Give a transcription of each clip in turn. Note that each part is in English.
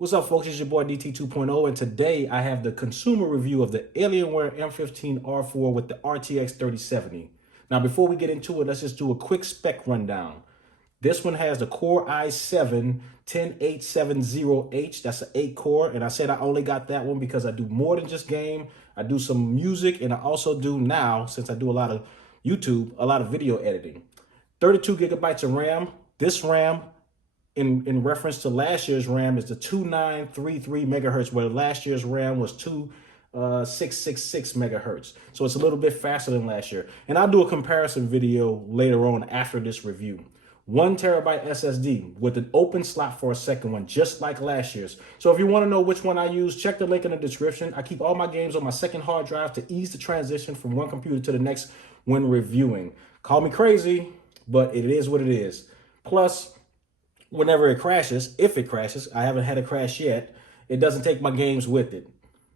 What's up, folks? It's your boy DT 2.0, and today I have the consumer review of the Alienware M15 R4 with the RTX 3070. Now, before we get into it, let's just do a quick spec rundown. This one has the Core i7 10870H. That's an 8-core, and I said I only got that one because I do more than just game. I do some music, and I also do now, since I do a lot of YouTube, a lot of video editing. 32 gigabytes of RAM. This RAM, in reference to last year's RAM, is the 2933 megahertz, where last year's RAM was 2666 megahertz. So it's a little bit faster than last year. And I'll do a comparison video later on after this review. 1 terabyte SSD with an open slot for a second one, just like last year's. So if you want to know which one I use, check the link in the description. I keep all my games on my second hard drive to ease the transition from one computer to the next when reviewing. Call me crazy, but it is what it is. Plus, whenever it crashes, if it crashes, I haven't had a crash yet, it doesn't take my games with it.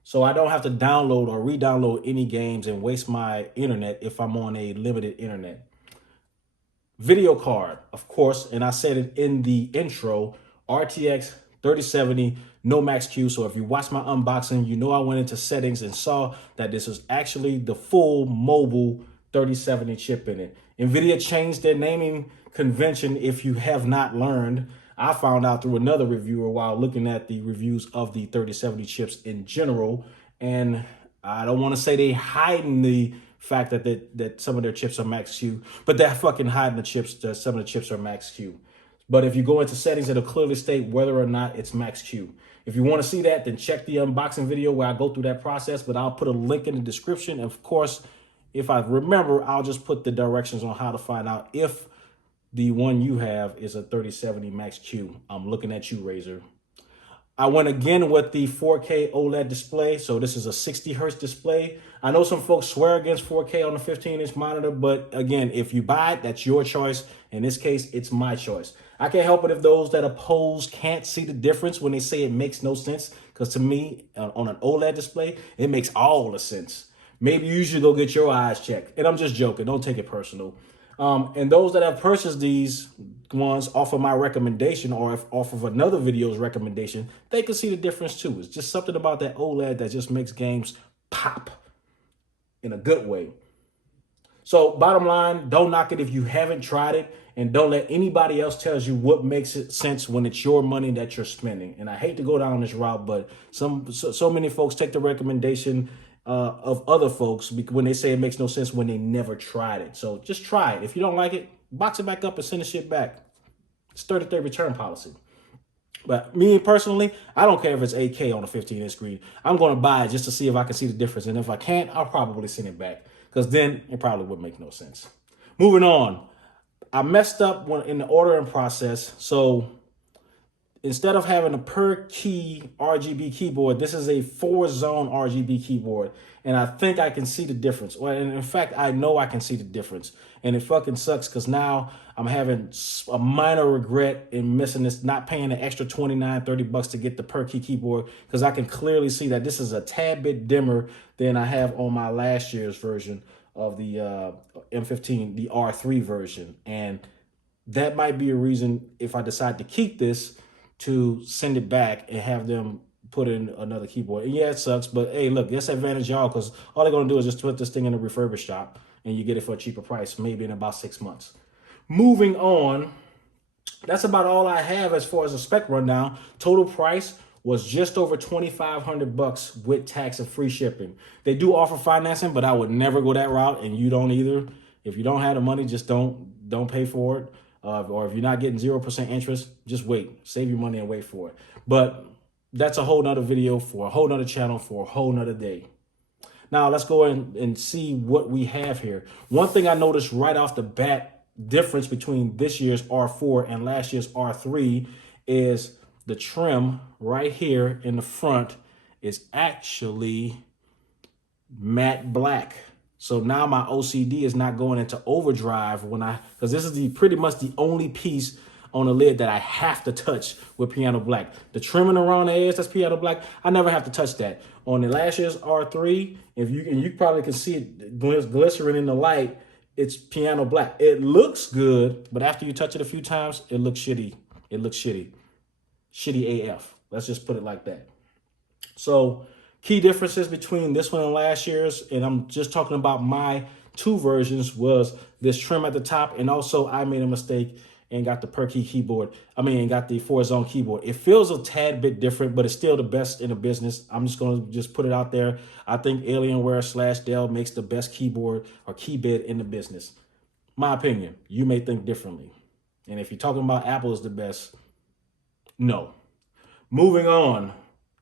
So I don't have to download or re-download any games and waste my internet if I'm on a limited internet. Video card, of course, and I said it in the intro, RTX 3070, no max Q. So if you watch my unboxing, you know I went into settings and saw that this is actually the full mobile 3070 chip in it. NVIDIA changed their naming convention. If you have not learned, I found out through another reviewer while looking at the reviews of the 3070 chips in general, and I don't want to say they hiding the fact that some of their chips are max Q, but they're fucking hiding the chips that some of the chips are max Q. But if you go into settings, it'll clearly state whether or not it's max Q. If you want to see that, then check the unboxing video where I go through that process, but I'll put a link in the description. And of course, if I remember, I'll just put the directions on how to find out if the one you have is a 3070 Max Q. I'm looking at you, Razer. I went again with the 4K OLED display. So this is a 60 hertz display. I know some folks swear against 4K on a 15-inch monitor, but again, if you buy it, that's your choice. In this case, it's my choice. I can't help it if those that oppose can't see the difference when they say it makes no sense, because to me, on an OLED display, it makes all the sense. Maybe you should go get your eyes checked. And I'm just joking. Don't take it personal. And those that have purchased these ones off of my recommendation or off of another video's recommendation, they can see the difference too. It's just something about that OLED that just makes games pop in a good way. So bottom line, don't knock it if you haven't tried it, and don't let anybody else tell you what makes it sense when it's your money that you're spending. And I hate to go down this route, but so many folks take the recommendation of other folks when they say it makes no sense when they never tried it. So just try it. If you don't like it, box it back up and send the shit back. It's 30-day return policy. But me personally, I don't care if it's 8K on a 15-inch screen. I'm going to buy it just to see if I can see the difference. And if I can't, I'll probably send it back, because then it probably would make no sense. Moving on. I messed up in the ordering process. So instead of having a per key RGB keyboard, this is a 4-zone RGB keyboard. And I think I can see the difference. Well, and in fact, I know I can see the difference. And it fucking sucks, because now I'm having a minor regret in missing this, not paying an extra $29-30 to get the per key keyboard, because I can clearly see that this is a tad bit dimmer than I have on my last year's version of the M15, the R3 version. And that might be a reason, if I decide to keep this, to send it back and have them put in another keyboard. And yeah, it sucks, but hey, look, that's advantage y'all, because all they're going to do is just put this thing in a refurbished shop and you get it for a cheaper price, maybe in about 6 months. Moving on, that's about all I have as far as a spec rundown. Total price was just over $2,500 with tax and free shipping. They do offer financing, but I would never go that route, and you don't either. If you don't have the money, just don't pay for it. Or if you're not getting 0% interest, just wait. Save your money and wait for it. But that's a whole nother video for a whole nother channel for a whole nother day. Now let's go in and see what we have here. One thing I noticed right off the bat, difference between this year's R4 and last year's R3, is the trim right here in the front is actually matte black. So now my OCD is not going into overdrive because this is pretty much the only piece on the lid that I have to touch with piano black. The trimming around the edge, that's piano black. I never have to touch that. On the last year's R3, you probably can see it glycerin in the light, it's piano black. It looks good, but after you touch it a few times, it looks shitty. It looks shitty. Shitty AF. Let's just put it like that. So key differences between this one and last year's, and I'm just talking about my two versions, was this trim at the top, and also I made a mistake and got the per key keyboard. Got the 4-zone keyboard. It feels a tad bit different, but it's still the best in the business. I'm just going to put it out there. I think Alienware / Dell makes the best keyboard or keybed in the business. My opinion. You may think differently. And if you're talking about Apple is the best, no. Moving on.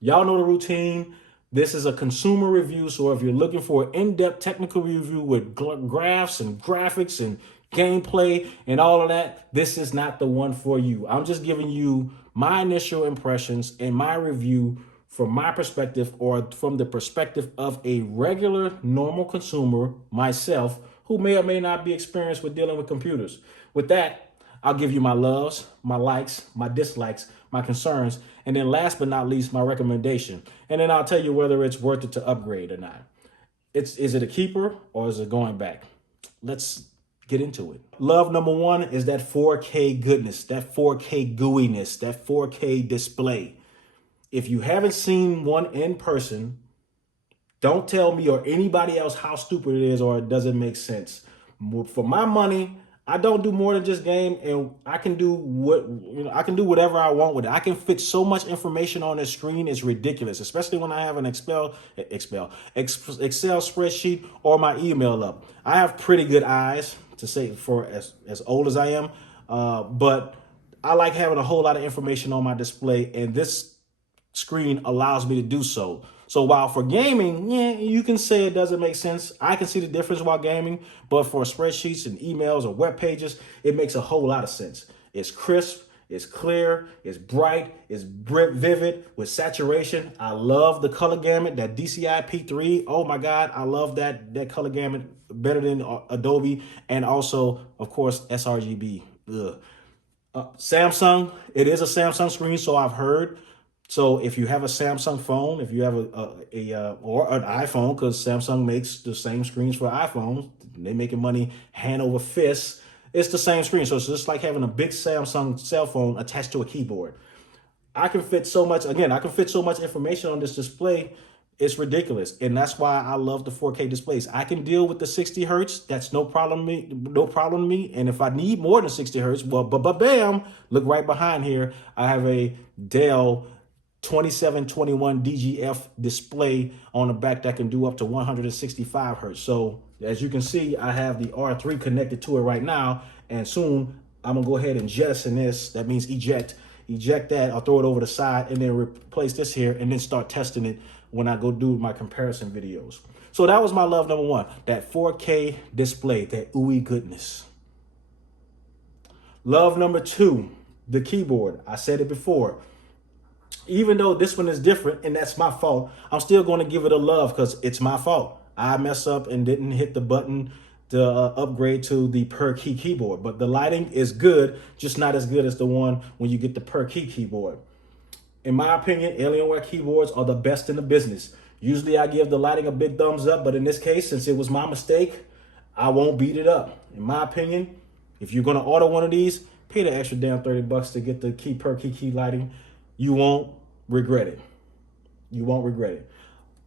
Y'all know the routine. This is a consumer review, so if you're looking for an in-depth technical review with graphs and graphics and gameplay and all of that, this is not the one for you. I'm just giving you my initial impressions and my review from my perspective, or from the perspective of a regular, normal consumer, myself, who may or may not be experienced with dealing with computers. With that, I'll give you my loves, my likes, my dislikes, my concerns, and then last but not least, my recommendation. And then I'll tell you whether it's worth it to upgrade or not. Is it a keeper or is it going back? Let's get into it. Love number one is that 4K goodness, that 4K gooiness, that 4K display. If you haven't seen one in person, don't tell me or anybody else how stupid it is or it doesn't make sense. For my money, I don't do more than just game, and I can do whatever I want with it. I can fit so much information on the screen, it's ridiculous, especially when I have an Excel spreadsheet or my email up. I have pretty good eyes, to say, for as old as I am, but I like having a whole lot of information on my display, and this screen allows me to do so. So while for gaming, yeah, you can say it doesn't make sense. I can see the difference while gaming, but for spreadsheets and emails or web pages, it makes a whole lot of sense. It's crisp, it's clear, it's bright, it's vivid with saturation. I love the color gamut, that DCI P3. Oh my God, I love that color gamut, better than Adobe, and also, of course, sRGB. Samsung, it is a Samsung screen, so I've heard. So if you have a Samsung phone, if you have or an iPhone, because Samsung makes the same screens for iPhones, they're making money hand over fist. It's the same screen. So it's just like having a big Samsung cell phone attached to a keyboard. I can fit so much information on this display. It's ridiculous. And that's why I love the 4K displays. I can deal with the 60 hertz. That's no problem to me. And if I need more than 60 hertz, well, bam, look right behind here. I have a Dell 2721 DGF display on the back that can do up to 165 hertz. So as you can see, I have the R3 connected to it right now, and soon I'm gonna go ahead and jettison this. That means eject that. I'll throw it over the side and then replace this here, and then start testing it when I go do my comparison videos. So that was my love number one, that 4K display, that ooey goodness. Love number two, the keyboard. I said it before. Even though this one is different and that's my fault, I'm still going to give it a love because it's my fault. I messed up and didn't hit the button to upgrade to the per key keyboard. But the lighting is good, just not as good as the one when you get the per key keyboard. In my opinion, Alienware keyboards are the best in the business. Usually I give the lighting a big thumbs up, but in this case, since it was my mistake, I won't beat it up. In my opinion, if you're going to order one of these, pay the extra damn $30 to get the per key lighting. You won't regret it. You won't regret it.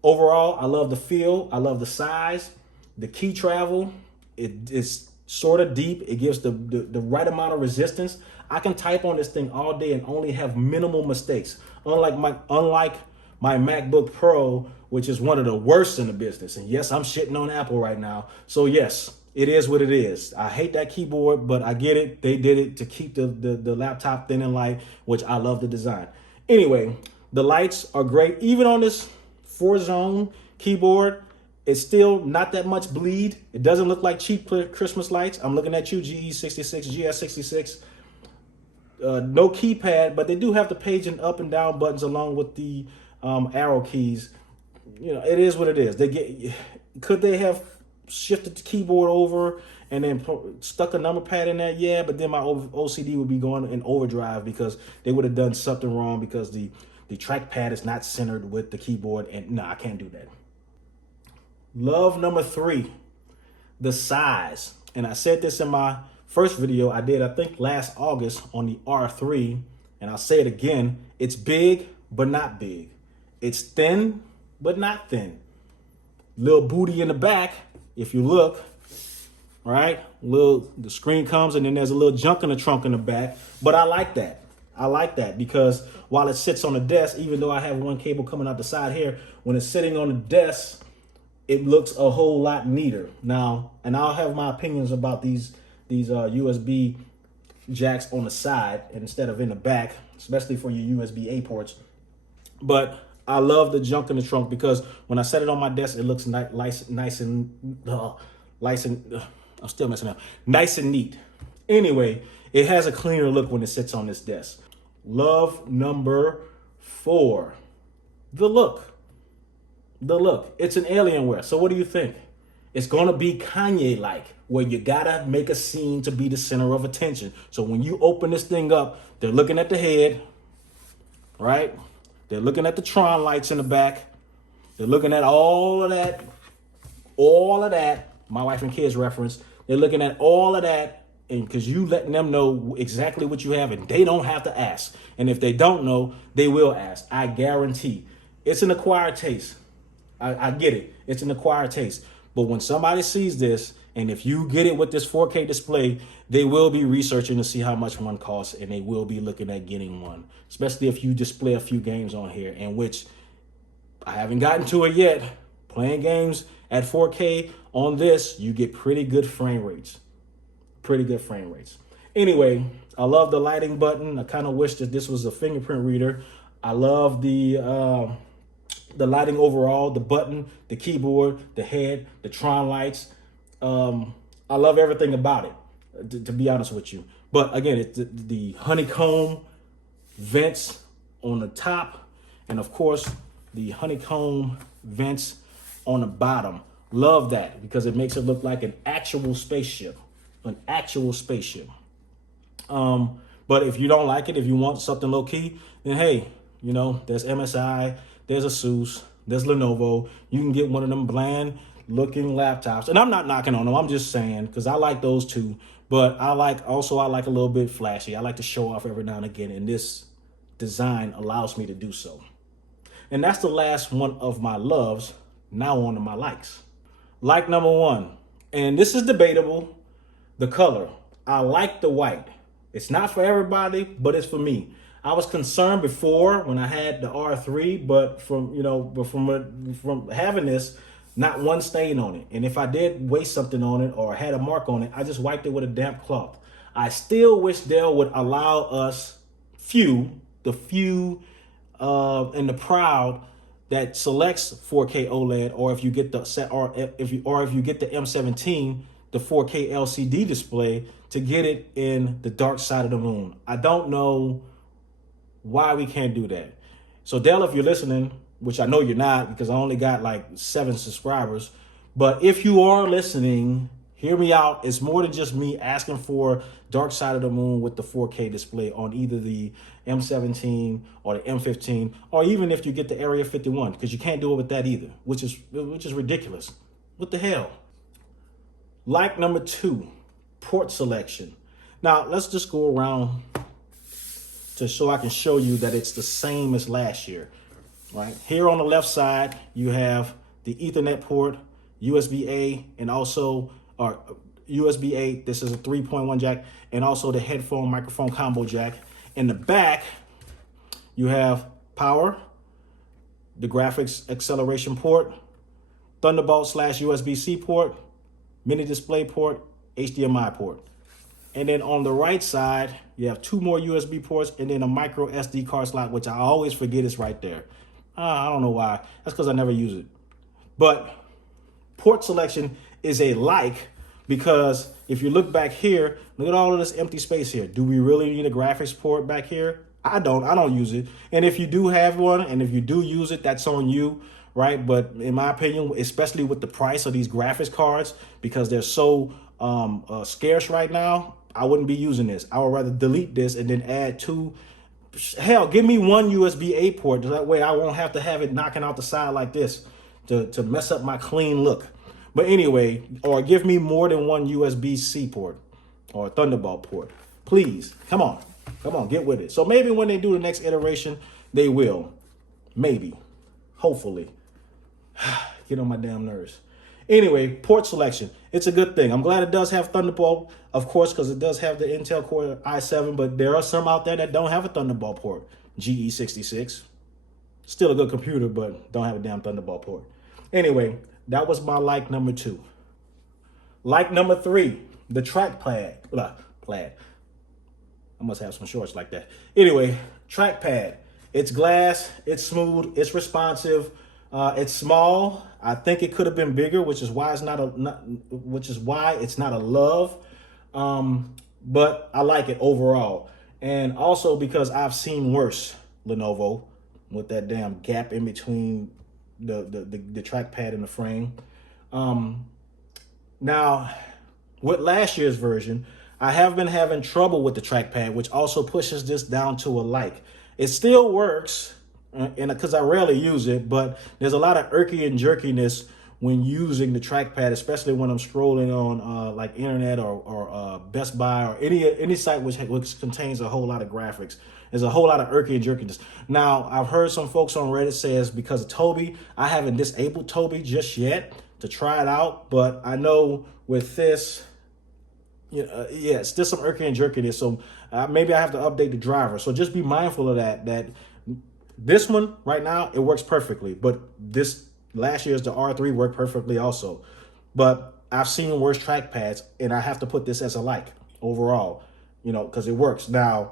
Overall, I love the feel. I love the size. The key travel, it's sort of deep. It gives the right amount of resistance. I can type on this thing all day and only have minimal mistakes. Unlike my MacBook Pro, which is one of the worst in the business. And yes, I'm shitting on Apple right now. So yes, it is what it is. I hate that keyboard, but I get it. They did it to keep the laptop thin and light, which I love the design. Anyway, the lights are great. Even on this 4-zone keyboard, it's still not that much bleed. It doesn't look like cheap Christmas lights. I'm looking at you, GE66, GS66. No keypad, but they do have the page and up and down buttons along with the arrow keys. You know, it is what it is. Could they have shifted the keyboard over and then stuck a number pad in there? Yeah, but then my OCD would be going in overdrive because they would have done something wrong because the trackpad is not centered with the keyboard, and no, I can't do that. Love number three, the size. And I said this in my first video I did, I think last August, on the R3, and I'll say it again. It's big, but not big. It's thin, but not thin. Little booty in the back, if you look, right? The screen comes and then there's a little junk in the trunk in the back. But I like that. I like that because while it sits on the desk, even though I have one cable coming out the side here, when it's sitting on the desk, it looks a whole lot neater. Now, and I'll have my opinions about these USB jacks on the side instead of in the back, especially for your USB-A ports. But I love the junk in the trunk because when I set it on my desk, it looks nice and I'm still messing up. Nice and neat. Anyway, it has a cleaner look when it sits on this desk. Love number 4, the look. The look. It's an Alienware. So what do you think? It's going to be Kanye-like, where you got to make a scene to be the center of attention. So when you open this thing up, they're looking at the head, right? They're looking at the Tron lights in the back. They're looking at all of that. My wife and kids reference. They're looking at all of that, and because you letting them know exactly what you have, and they don't have to ask. And if they don't know, they will ask. I guarantee. It's an acquired taste. I get it. It's an acquired taste. But when somebody sees this, and if you get it with this 4K display, they will be researching to see how much one costs, and they will be looking at getting one, especially if you display a few games on here, in which I haven't gotten to it yet. Playing games at 4K on this, you get pretty good frame rates. Anyway, I love the lighting button. I kind of wish that this was a fingerprint reader. I love the lighting overall, the button, the keyboard, the head, the Tron lights. I love everything about it, to be honest with you. But again, it's the honeycomb vents on the top, and of course, the honeycomb vents on the bottom. Love that because it makes it look like an actual spaceship. But if you don't like it, if you want something low key, then hey, there's MSI, there's Asus, there's Lenovo. You can get one of them bland looking laptops. And I'm not knocking on them. I'm just saying, because I like those too. But I like a little bit flashy. I like to show off every now and again. And this design allows me to do so. And that's the last one of my loves. Now on to my likes. Like number 1, and this is debatable, the color. I like the white. It's not for everybody, but it's for me. I was concerned before when I had the R3, but from having this, not one stain on it. And if I did waste something on it or had a mark on it, I just wiped it with a damp cloth. I still wish Dell would allow us the few and the proud that selects 4K OLED, or if you get the M17, the 4K LCD display, to get it in the dark side of the moon. I don't know why we can't do that. So Dell, if you're listening, which I know you're not because I only got like 7 subscribers, but if you are listening, hear me out. It's more than just me asking for dark side of the moon with the 4K display on either the M17 or the M15, or even if you get the Area 51, because you can't do it with that either, which is ridiculous. What the hell? Like number 2, port selection. Now let's just go around so I can show you that it's the same as last year. Right here on the left side, you have the Ethernet port, USB-A, and also USB-A. This is a 3.1 jack, and also the headphone microphone combo jack. In the back, you have power, the graphics acceleration port, Thunderbolt / USB-C port, mini display port, HDMI port. And then on the right side, you have 2 more USB ports and then a micro SD card slot, which I always forget is right there. I don't know why. That's because I never use it. But port selection is a like, because if you look back here, look at all of this empty space here. Do we really need a graphics port back here? I don't use it. And if you do have one, and if you do use it, that's on you, right? But in my opinion, especially with the price of these graphics cards, because they're so scarce right now, I wouldn't be using this. I would rather delete this and then add 2. Hell, give me 1 USB-A port. That way I won't have to have it knocking out the side like this to mess up my clean look. But anyway, or give me more than 1 USB-C port or Thunderbolt port. Please, come on, get with it. So maybe when they do the next iteration, they will. Maybe. Hopefully. Get on my damn nerves. Anyway, port selection. It's a good thing. I'm glad it does have Thunderbolt, of course, because it does have the Intel Core i7, but there are some out there that don't have a Thunderbolt port. GE66. Still a good computer, but don't have a damn Thunderbolt port. Anyway, that was my like number 2. Like number 3, the Trackpad. Plaid. I must have some shorts like that. Anyway, Trackpad. It's glass, it's smooth, it's responsive, it's small. I think it could have been bigger, which is why it's not a love. But I like it overall. And also because I've seen worse Lenovo with that damn gap in between the trackpad and the frame. Now, with last year's version, I have been having trouble with the trackpad, which also pushes this down to a like. It still works, and because I rarely use it, but there's a lot of irky and jerkiness when using the trackpad, especially when I'm scrolling on like internet or Best Buy or any site which contains a whole lot of graphics. There's a whole lot of irky and jerkiness. Now, I've heard some folks on Reddit say it's because of Tobii. I haven't disabled Tobii just yet to try it out, but I know with this, yeah, it's still some irky and jerkiness. So maybe I have to update the driver. So just be mindful of that this one right now, it works perfectly. But this last year's, the R3 worked perfectly also. But I've seen worse trackpads, and I have to put this as a like overall, because it works. Now,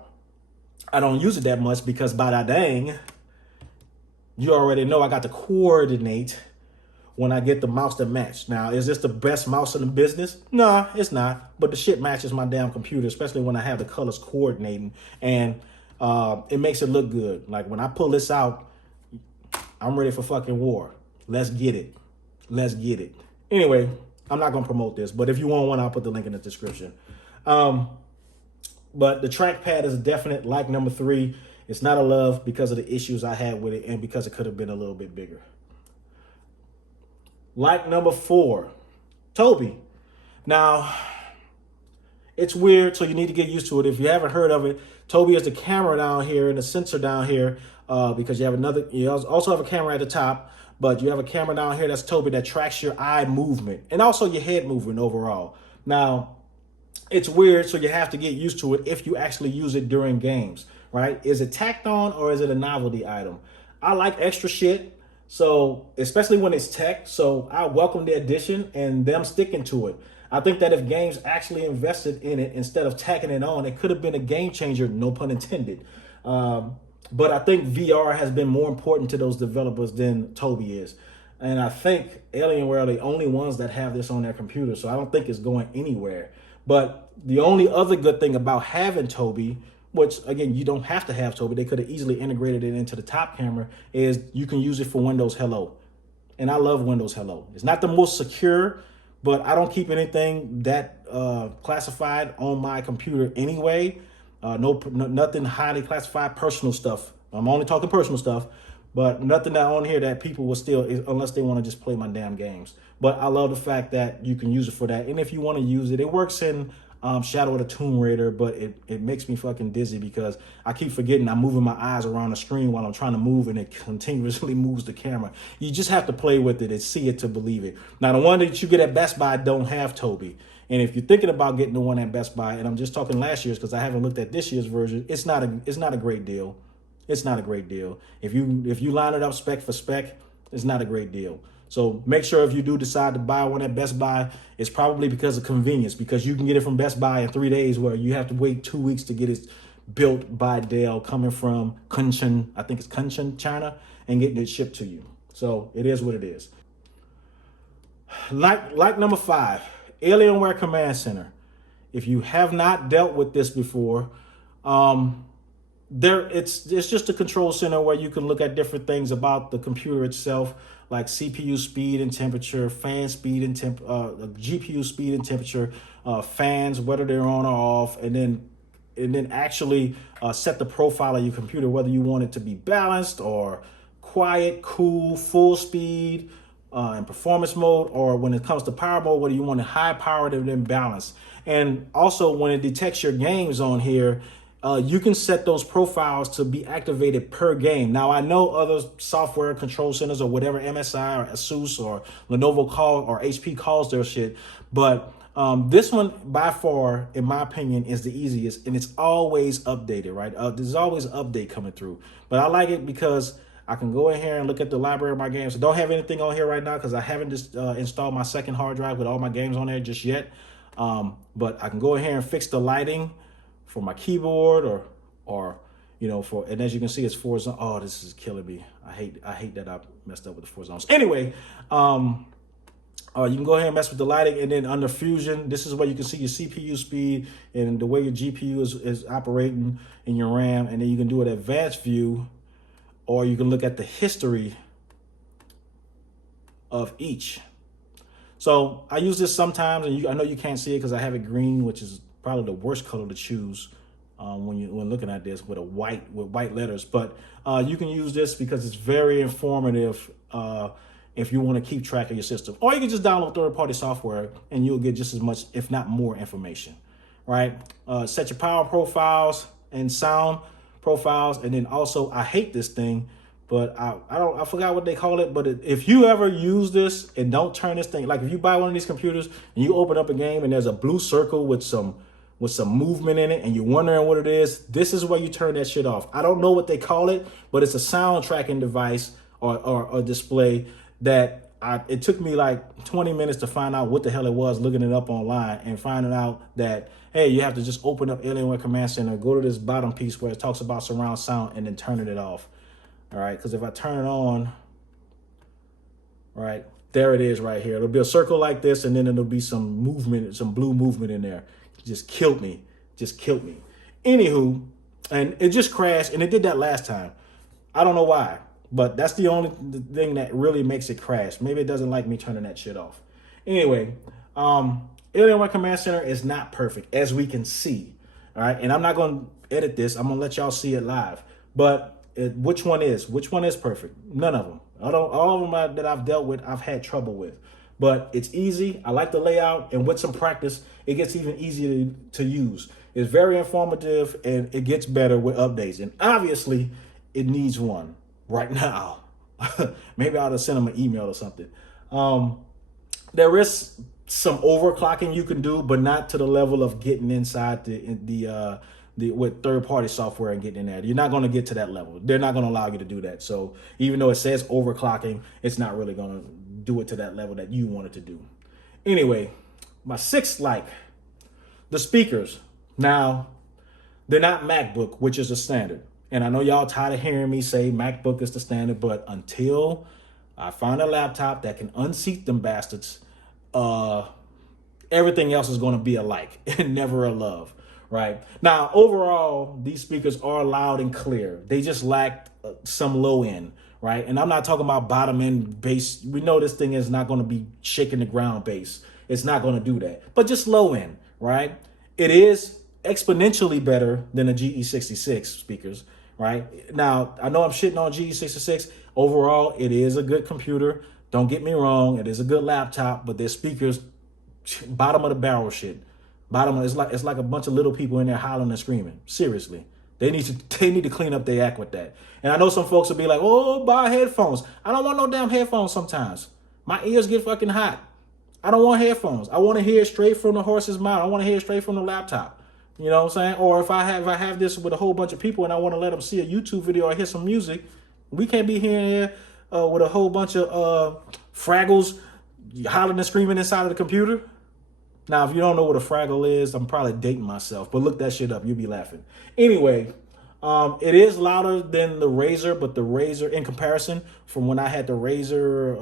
I don't use it that much because by that dang, you already know I got to coordinate when I get the mouse to match. Now, is this the best mouse in the business? Nah, it's not. But the shit matches my damn computer, especially when I have the colors coordinating. And it makes it look good. Like when I pull this out, I'm ready for fucking war. Let's get it. Let's get it. Anyway, I'm not going to promote this. But if you want one, I'll put the link in the description. But the trackpad is a definite like number 3. It's not a love because of the issues I had with it and because it could have been a little bit bigger. Like number 4, Tobii. Now, it's weird, so you need to get used to it. If you haven't heard of it, Tobii is the camera down here and the sensor down here because you also have a camera at the top, but you have a camera down here that's Tobii that tracks your eye movement and also your head movement overall. Now, it's weird, so you have to get used to it if you actually use it during games, right? Is it tacked on or is it a novelty item? I like extra shit. So, especially when it's tech, so I welcome the addition and them sticking to it. I think that if games actually invested in it instead of tacking it on, it could have been a game changer, no pun intended. But I think VR has been more important to those developers than Tobii is. And I think Alienware are the only ones that have this on their computer, so I don't think it's going anywhere. But the only other good thing about having Tobii, which, again, you don't have to have Tobii. They could have easily integrated it into the top camera, is you can use it for Windows Hello. And I love Windows Hello. It's not the most secure, but I don't keep anything that classified on my computer anyway. Nothing highly classified personal stuff. I'm only talking personal stuff, but nothing that on here that people will steal unless they want to just play my damn games. But I love the fact that you can use it for that. And if you want to use it, it works in Shadow of the Tomb Raider, but it makes me fucking dizzy because I keep forgetting I'm moving my eyes around the screen while I'm trying to move, and it continuously moves the camera. You just have to play with it and see it to believe it. Now, the one that you get at Best Buy don't have Tobii. And if you're thinking about getting the one at Best Buy, and I'm just talking last year's because I haven't looked at this year's version, it's not a great deal. It's not a great deal. If you line it up spec for spec, it's not a great deal. So make sure if you do decide to buy one at Best Buy, it's probably because of convenience, because you can get it from Best Buy in 3 days where you have to wait 2 weeks to get it built by Dell coming from Kunshan, I think it's Kunshan, China, and getting it shipped to you. So it is what it is. Like number 5, Alienware Command Center. If you have not dealt with this before, it's just a control center where you can look at different things about the computer itself, like CPU speed and temperature, fan speed and GPU speed and temperature, fans, whether they're on or off, and then actually set the profile of your computer, whether you want it to be balanced or quiet, cool, full speed, in performance mode, or when it comes to power mode, whether you want it high powered and then balanced. And also when it detects your games on here, you can set those profiles to be activated per game. Now, I know other software control centers or whatever MSI or Asus or Lenovo call or HP calls their shit, but this one by far, in my opinion, is the easiest, and it's always updated, right? There's always an update coming through, but I like it because I can go in here and look at the library of my games. I don't have anything on here right now because I haven't just installed my second hard drive with all my games on there just yet. But I can go in here and fix the lighting for my keyboard or you know, and as you can see, it's 4 zones. Oh, this is killing me. I hate that I messed up with the 4 zones. Anyway, you can go ahead and mess with the lighting, and then under Fusion, this is where you can see your CPU speed and the way your GPU is operating in your RAM, and then you can do an advanced view, or you can look at the history of each. So I use this sometimes, and I know you can't see it because I have it green, which is probably the worst color to choose when looking at this with white letters. But you can use this because it's very informative if you want to keep track of your system. Or you can just download third-party software and you'll get just as much, if not more, information, right? Set your power profiles and sound profiles, and then also, I hate this thing, but I forgot what they call it, but if you ever use this and don't turn this thing, like if you buy one of these computers and you open up a game and there's a blue circle with some movement in it and you're wondering what it is, this is where you turn that shit off. I don't know what they call it, but it's a sound tracking device or a display that it took me like 20 minutes to find out what the hell it was, looking it up online and finding out that, hey, you have to just open up Alienware Command Center, go to this bottom piece where it talks about surround sound, and then turning it off. All right, because if I turn it on, right, there it is right here. It'll be a circle like this, and then it'll be some movement, some blue movement in there. It just killed me, Anywho, and it just crashed, and it did that last time. I don't know why, but that's the only thing that really makes it crash. Maybe it doesn't like me turning that shit off. Anyway, Alienware Command Center is not perfect, as we can see. All right, and I'm not going to edit this. I'm going to let y'all see it live. But which one is perfect? None of them. All of them that I've dealt with, I've had trouble with. But it's easy. I like the layout, and with some practice, it gets even easier to use. It's very informative, and it gets better with updates. And obviously, it needs one right now. Maybe I'll just send them an email or something. There is some overclocking you can do, but not to the level of getting inside with third-party software and getting in there. You're not going to get to that level. They're not going to allow you to do that. So even though it says overclocking, it's not really going to do it to that level that you want it to do. Anyway, my sixth like, the speakers. Now, they're not MacBook, which is the standard. And I know y'all tired of hearing me say MacBook is the standard, but until I find a laptop that can unseat them bastards, everything else is going to be a like and never a love. Right now, overall, these speakers are loud and clear. They just lack some low end, right? And I'm not talking about bottom end bass. We know this thing is not going to be shaking the ground bass. It's not going to do that, but just low end, right? It is exponentially better than the GE66 speakers, right? Now, I know I'm shitting on GE66. Overall, it is a good computer. Don't get me wrong. It is a good laptop, but their speakers, bottom of the barrel shit. It's like a bunch of little people in there hollering and screaming. Seriously, they need to clean up their act with that. And I know some folks will be like, "Oh, buy headphones." I don't want no damn headphones. Sometimes my ears get fucking hot. I don't want headphones. I want to hear straight from the horse's mouth. I want to hear straight from the laptop. You know what I'm saying? Or if I have this with a whole bunch of people and I want to let them see a YouTube video or hear some music, we can't be here with a whole bunch of Fraggles hollering and screaming inside of the computer. Now, if you don't know what a Fraggle is, I'm probably dating myself, but look that shit up. You'll be laughing. Anyway, it is louder than the Razer, but the Razer, in comparison, from when I had the Razer,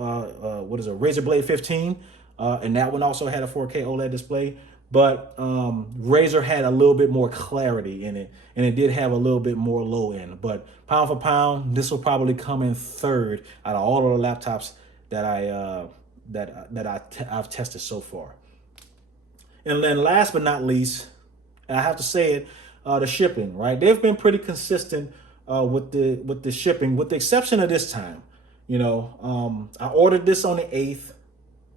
Razer Blade 15, and that one also had a 4K OLED display, but Razer had a little bit more clarity in it, and it did have a little bit more low end. But pound for pound, this will probably come in third out of all of the laptops that I've tested so far. And then last but not least, and I have to say it, the shipping, right? They've been pretty consistent with the shipping, with the exception of this time. You know, I ordered this on the 8th,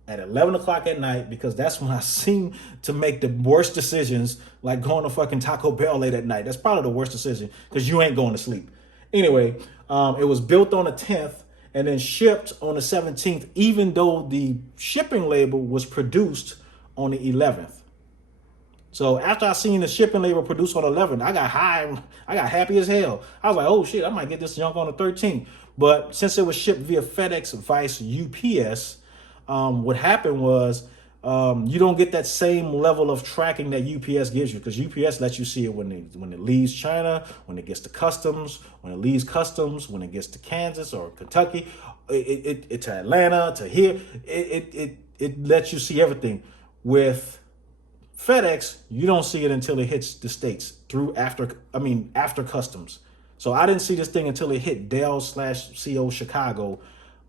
at 11 o'clock at night, because that's when I seem to make the worst decisions, like going to fucking Taco Bell late at night. That's probably the worst decision because you ain't going to sleep. Anyway, it was built on the 10th and then shipped on the 17th, even though the shipping label was produced on the 11th. So after I seen the shipping label produced on the 11th, I got happy as hell. I was like, oh shit, I might get this junk on the 13th. But since it was shipped via FedEx, Vice, UPS, what happened was you don't get that same level of tracking that UPS gives you, because UPS lets you see it when it leaves China, when it gets to customs, when it leaves customs, when it gets to Kansas or Kentucky, it to Atlanta, to here. It lets you see everything. With FedEx, you don't see it until it hits the States after customs. So I didn't see this thing until it hit Dell/CO Chicago.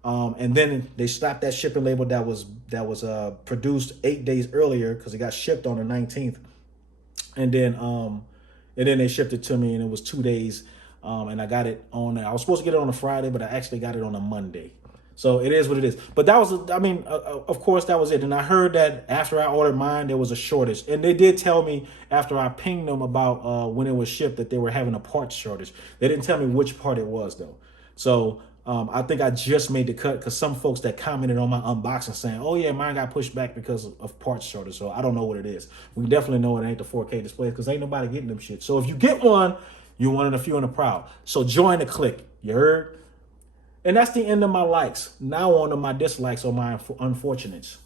And then they slapped that shipping label that was produced 8 days earlier, because it got shipped on the 19th. And then they shipped it to me, and it was 2 days. And I got it I was supposed to get it on a Friday, but I actually got it on a Monday. So it is what it is. But that was, of course, that was it. And I heard that after I ordered mine, there was a shortage. And they did tell me after I pinged them about when it was shipped that they were having a parts shortage. They didn't tell me which part it was, though. So I think I just made the cut because some folks that commented on my unboxing saying, oh, yeah, mine got pushed back because of parts shortage. So I don't know what it is. We definitely know it ain't the 4K display, because ain't nobody getting them shit. So if you get one, you're one of the few and the proud. So join the clique. You heard? And that's the end of my likes. Now on to my dislikes or my unfortunates.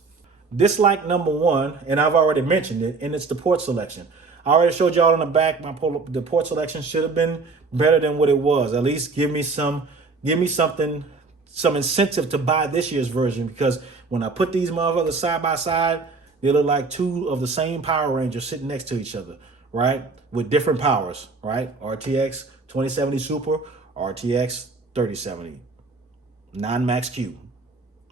Dislike number one, and I've already mentioned it, and it's the port selection. I already showed y'all in the back, the port selection should have been better than what it was. At least give me something, some incentive to buy this year's version, because when I put these motherfuckers side by side, they look like two of the same Power Rangers sitting next to each other, right? With different powers, right? RTX 2070 Super, RTX 3070. Non-max Q,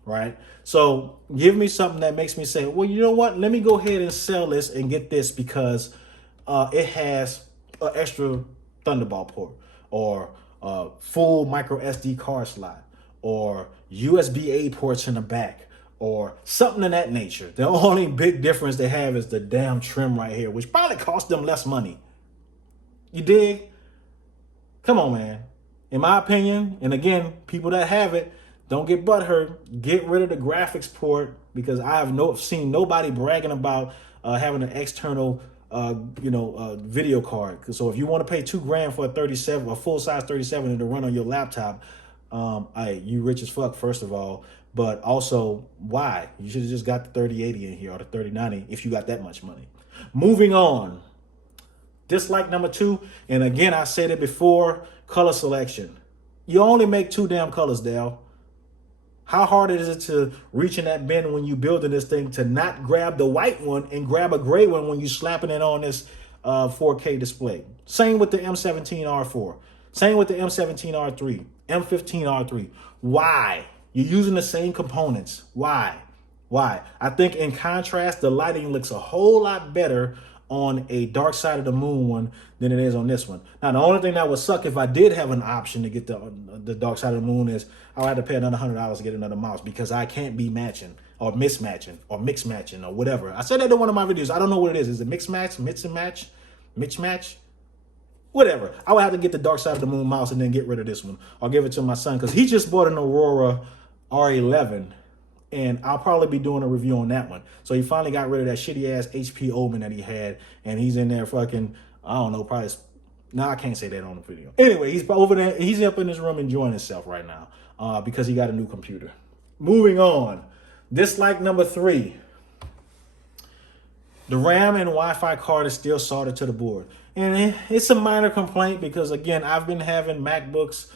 right? So give me something that makes me say, well, you know what? Let me go ahead and sell this and get this because it has an extra Thunderbolt port, or full micro SD card slot, or USB-A ports in the back, or something of that nature. The only big difference they have is the damn trim right here, which probably cost them less money. You dig? Come on, man. In my opinion, and again, people that have it, don't get butthurt. Get rid of the graphics port, because I have seen nobody bragging about having an external, video card. So if you want to pay $2,000 for a full size 37 to run on your laptop, you rich as fuck, first of all. But also, why? You should have just got the 3080 in here, or the 3090 if you got that much money. Moving on. Dislike number two, and again, I said it before, color selection. You only make two damn colors, Dell. How hard is it to reach in that bin when you building this thing to not grab the white one and grab a gray one when you slapping it on this 4K display? Same with the M17R4. Same with the M17R3, M15R3. Why? You're using the same components. Why? I think in contrast, the lighting looks a whole lot better on a Dark Side of the Moon one than it is on this one. Now, the only thing that would suck if I did have an option to get the Dark Side of the Moon is I'll have to pay another $100 to get another mouse, because I can't be matching or mismatching or mix matching or whatever. I said that in one of my videos. I don't know what it is. Is it mix match, mix and match, mix match? Whatever. I would have to get the Dark Side of the Moon mouse and then get rid of this one. I'll give it to my son because he just bought an Aurora R11. And I'll probably be doing a review on that one. So he finally got rid of that shitty ass HP Omen that he had. And he's in there fucking, I don't know, probably, no, I can't say that on the video. Anyway, he's over there, he's up in his room enjoying himself right now because he got a new computer. Moving on. Dislike number three. The RAM and Wi-Fi card is still soldered to the board. And it's a minor complaint because, again, I've been having MacBooks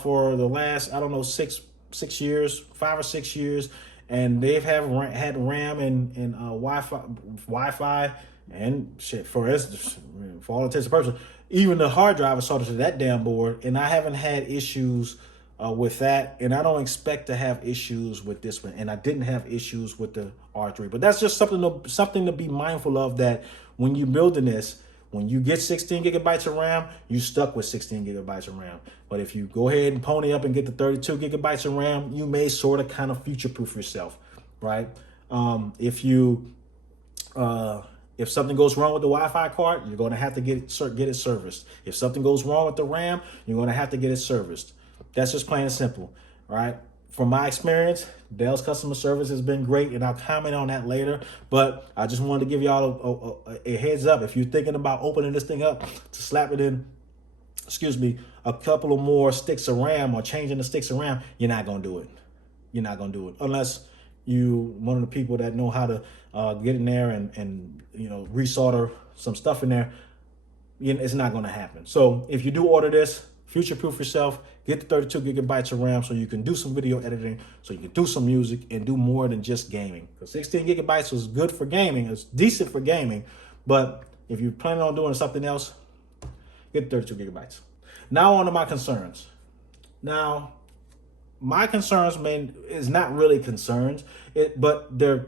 for the last, I don't know, 5 or 6 years, and they've had RAM and Wi-Fi and shit for all intents and purposes. Even the hard drive is soldered to that damn board, and I haven't had issues with that, and I don't expect to have issues with this one, and I didn't have issues with the R3. But that's just something to be mindful of, that when you're building this, when you get 16 gigabytes of RAM, you stuck with 16 gigabytes of RAM. But if you go ahead and pony up and get the 32 gigabytes of RAM, you may sort of kind of future-proof yourself, right? If something goes wrong with the Wi-Fi card, you're going to have to get it serviced. If something goes wrong with the RAM, you're going to have to get it serviced. That's just plain and simple, right? From my experience, Dell's customer service has been great, and I'll comment on that later. But I just wanted to give y'all a heads up. If you're thinking about opening this thing up to slap it in, a couple of more sticks of RAM or changing the sticks of RAM, you're not going to do it. You're not going to do it unless you one of the people that know how to get in there and resolder some stuff in there. It's not going to happen. So if you do order this, future-proof yourself. Get the 32 gigabytes of RAM so you can do some video editing, so you can do some music and do more than just gaming. Because 16 gigabytes was good for gaming. It's decent for gaming. But if you're planning on doing something else, get 32 gigabytes. Now on to my concerns. Now, my concerns is not really concerns, but they're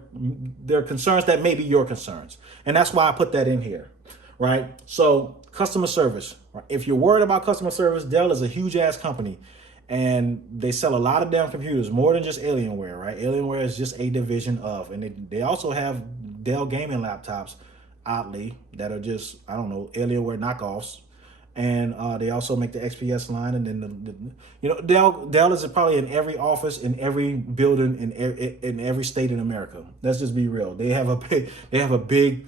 concerns that may be your concerns. And that's why I put that in here, right? So customer service. Right? If you're worried about customer service, Dell is a huge ass company and they sell a lot of damn computers, more than just Alienware, right? Alienware is just a division of, and they also have Dell gaming laptops, oddly, that are just, I don't know, Alienware knockoffs. And they also make the XPS line, and then Dell is probably in every office, in every building, in every state in America. Let's just be real. They have a big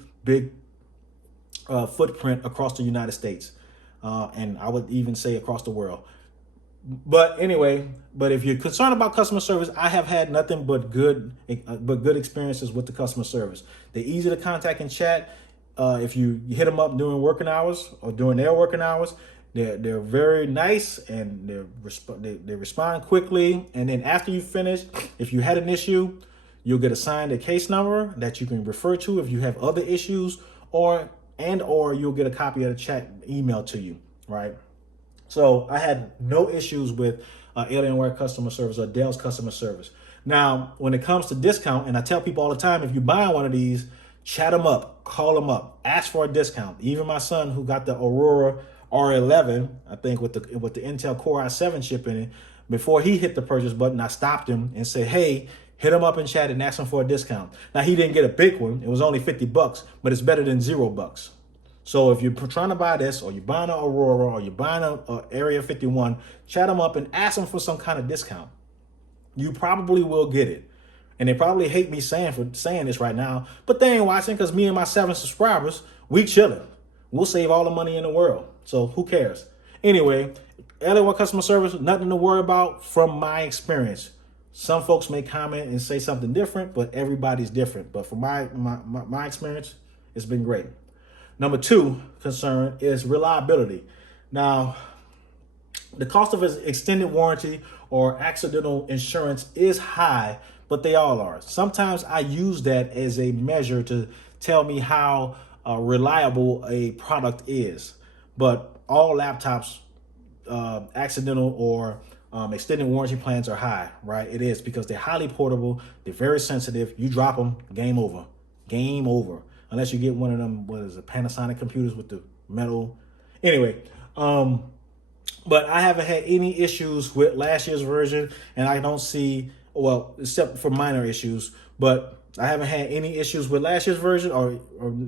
footprint across the United States, and I would even say across the world. But anyway, if you're concerned about customer service, I have had nothing but good experiences with the customer service. They're easy to contact and chat. If you hit them up during working hours or during their working hours, they're very nice, and they respond quickly. And then after you finish, if you had an issue, you'll get assigned a case number that you can refer to if you have other issues, or you'll get a copy of the chat emailed to you, right? So I had no issues with Alienware customer service or Dell's customer service. Now, when it comes to discount, and I tell people all the time, if you buy one of these, chat them up, call them up, ask for a discount. Even my son, who got the Aurora R11, I think with the Intel Core i7 chip in it, before he hit the purchase button, I stopped him and said, hey, hit him up in chat and ask him for a discount. Now, he didn't get a big one. It was only $50, but it's better than $0. So if you're trying to buy this, or you're buying an Aurora, or you're buying a Area 51, chat them up and ask them for some kind of discount. You probably will get it. And they probably hate me saying this right now, but they ain't watching, because me and my 7 subscribers, we chilling. We'll save all the money in the world. So who cares? Anyway, Alienware customer service, nothing to worry about from my experience. Some folks may comment and say something different, but everybody's different. But from my experience, it's been great. Number 2 concern is reliability. Now, the cost of an extended warranty or accidental insurance is high, but they all are. Sometimes I use that as a measure to tell me how reliable a product is. But all laptops, accidental or extended warranty plans are high, right? It is, because they're highly portable. They're very sensitive. You drop them, game over. Game over. Unless you get one of them, Panasonic computers with the metal. Anyway, but I haven't had any issues with last year's version, and I don't see, well, except for minor issues, but I haven't had any issues with last year's version, or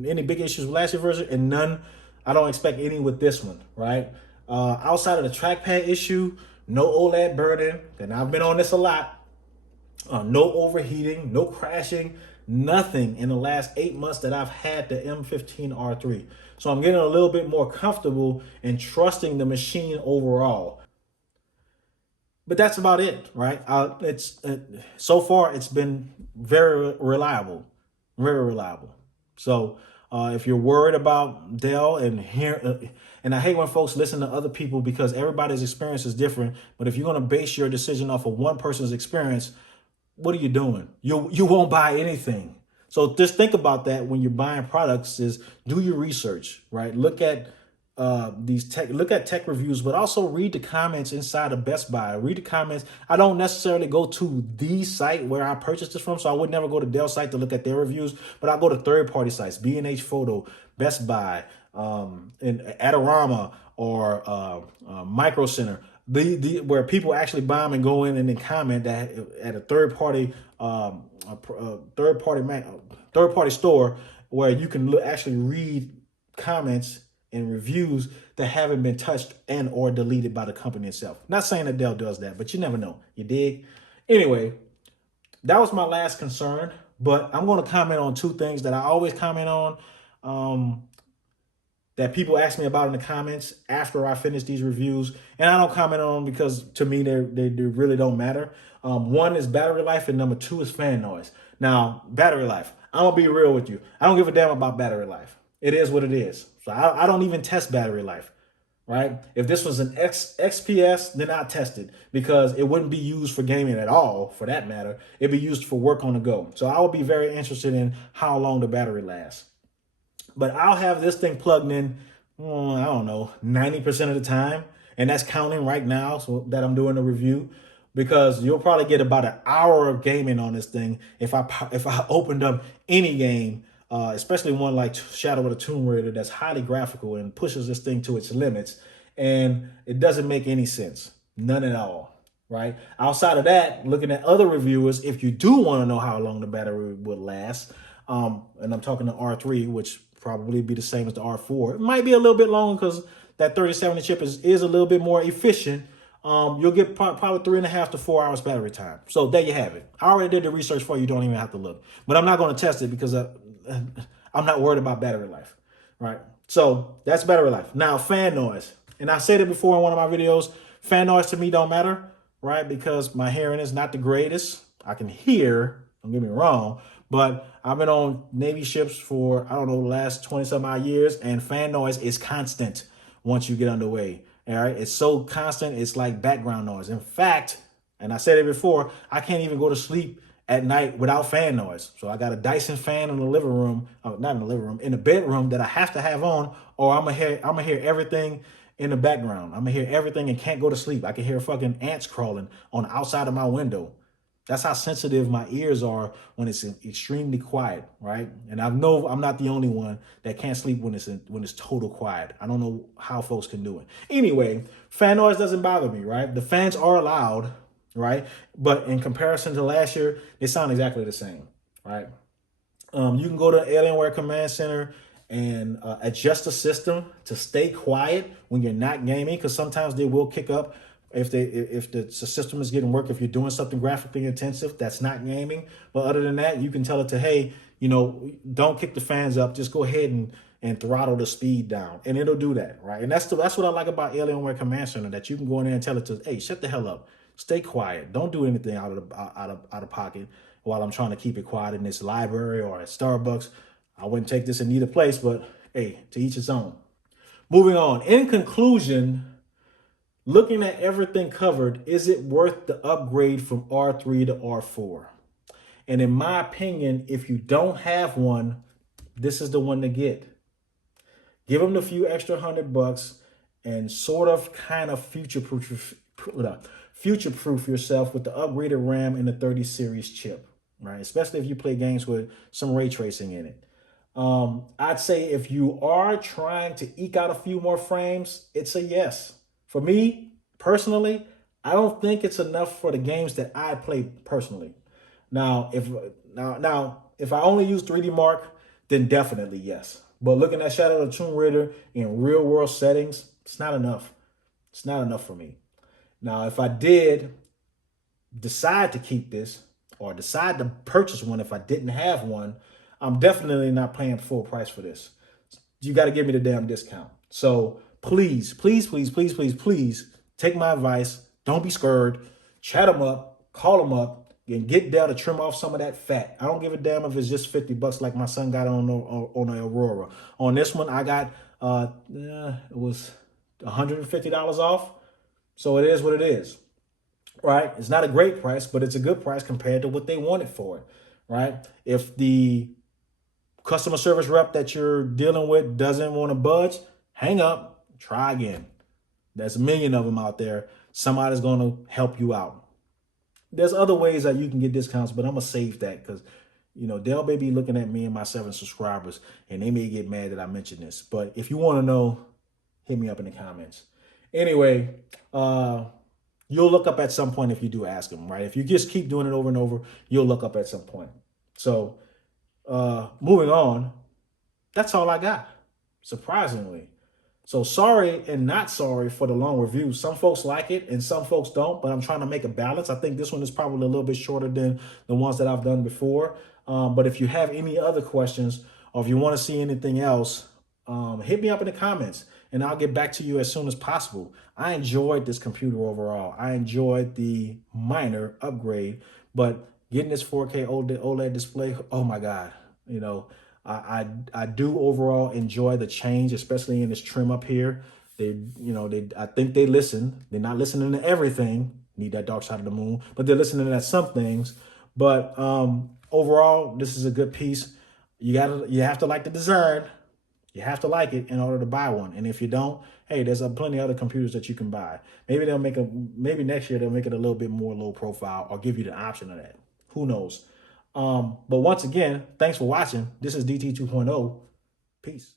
any big issues with last year's version, and none, I don't expect any with this one, right? Outside of the trackpad issue, no OLED burn-in, and I've been on this a lot, no overheating, no crashing, nothing in the last 8 months that I've had the M15 R3. So I'm getting a little bit more comfortable and trusting the machine overall. But that's about it, right? So far, it's been very reliable, very reliable. So if you're worried about Dell, and I hate when folks listen to other people, because everybody's experience is different. But if you're going to base your decision off of one person's experience, what are you doing? You won't buy anything. So just think about that when you're buying products. Is do your research, right? Look at tech reviews, but also read the comments inside of Best Buy. Read the comments. I don't necessarily go to the site where I purchased this from, so I would never go to Dell site to look at their reviews, but I go to third-party sites, B&H Photo, Best Buy, and Adorama, or Micro Center. where people actually bomb and go in and then comment that at a third party third party store where you can actually read comments and reviews that haven't been touched and or deleted by the company itself. Not saying that Dell does that, but you never know. You dig? Anyway, that was my last concern, but I'm going to comment on two things that I always comment on, that people ask me about in the comments after I finish these reviews. And I don't comment on them because to me, they really don't matter. One is battery life and number two is fan noise. Now, battery life, I'm going to be real with you. I don't give a damn about battery life. It is what it is. So I don't even test battery life, right? If this was an XPS, then I'd test it because it wouldn't be used for gaming at all, for that matter. It'd be used for work on the go. So I would be very interested in how long the battery lasts. But I'll have this thing plugged in, I don't know, 90% of the time. And that's counting right now so that I'm doing the review, because you'll probably get about an hour of gaming on this thing if I opened up any game, especially one like Shadow of the Tomb Raider that's highly graphical and pushes this thing to its limits. And it doesn't make any sense. None at all, right? Outside of that, looking at other reviewers, if you do want to know how long the battery would last, and I'm talking to R3, which probably be the same as the R4. It might be a little bit longer because that 3070 chip is a little bit more efficient. You'll get probably 3.5 to 4 hours battery time. So there you have it. I already did the research for you. You don't even have to look. But I'm not going to test it because I'm not worried about battery life, right? So that's battery life. Now, fan noise. And I said it before in one of my videos. Fan noise to me don't matter, right? Because my hearing is not the greatest. I can hear, don't get me wrong, but I've been on Navy ships for, I don't know, the last 20 some odd years, and fan noise is constant once you get underway. All right. It's so constant. It's like background noise. In fact, and I said it before, I can't even go to sleep at night without fan noise. So I got a Dyson fan in the living room, not in the living room, in the bedroom that I have to have on, or I'm gonna hear everything in the background. I'm gonna hear everything and can't go to sleep. I can hear fucking ants crawling on the outside of my window. That's how sensitive my ears are when it's extremely quiet, right? And I know I'm not the only one that can't sleep when it's total quiet. I don't know how folks can do it. Anyway, fan noise doesn't bother me, right? The fans are loud, right? But in comparison to last year, they sound exactly the same, right? You can go to Alienware Command Center and adjust the system to stay quiet when you're not gaming, because sometimes they will kick up if the system is getting work, if you're doing something graphically intensive that's not gaming. But other than that, you can tell it to, hey, don't kick the fans up, just go ahead and throttle the speed down, and it'll do that, right? And that's what I like about Alienware Command Center, that you can go in there and tell it to, hey, shut the hell up, stay quiet, don't do anything out of pocket while I'm trying to keep it quiet in this library or at Starbucks. I wouldn't take this in either place, but hey, to each his own. Moving on. In conclusion, looking at everything covered, is it worth the upgrade from R3 to R4? And in my opinion, if you don't have one, this is the one to get. Give them a few extra $100 and sort of kind of future-proof yourself with the upgraded RAM and the 30 series chip, right? Especially if you play games with some ray tracing in it. I'd say if you are trying to eke out a few more frames, it's a yes. For me, personally, I don't think it's enough for the games that I play personally. Now, if I only use 3D Mark, then definitely yes. But looking at Shadow of the Tomb Raider in real world settings, it's not enough. It's not enough for me. Now, if I did decide to keep this or decide to purchase one if I didn't have one, I'm definitely not paying full price for this. You got to give me the damn discount. So please, please, please, please, please, please take my advice. Don't be scared. Chat them up, call them up, and get Dell to trim off some of that fat. I don't give a damn if it's just $50 like my son got on the Aurora. On this one, I got, it was $150 off. So it is what it is, right? It's not a great price, but it's a good price compared to what they wanted for it, right? If the customer service rep that you're dealing with doesn't want to budge, hang up, try again. There's a million of them out there. Somebody's going to help you out. There's other ways that you can get discounts, but I'm going to save that because, Dell may be looking at me and my 7 subscribers, and they may get mad that I mentioned this. But if you want to know, hit me up in the comments. Anyway, you'll look up at some point if you do ask them, right? If you just keep doing it over and over, you'll look up at some point. So moving on, that's all I got, surprisingly. So sorry and not sorry for the long review. Some folks like it and some folks don't, but I'm trying to make a balance. I think this one is probably a little bit shorter than the ones that I've done before. But if you have any other questions or if you want to see anything else, hit me up in the comments and I'll get back to you as soon as possible. I enjoyed this computer overall. I enjoyed the minor upgrade, but getting this 4K OLED display, oh my God, you know, I do overall enjoy the change, especially in this trim up here. I think they listen. They're not listening to everything. Need that dark side of the moon, but they're listening to some things. But overall, this is a good piece. You have to like the design. You have to like it in order to buy one. And if you don't, hey, there's plenty of other computers that you can buy. Maybe next year they'll make it a little bit more low profile or give you the option of that. Who knows? But once again, thanks for watching. This is DT 2.0. Peace.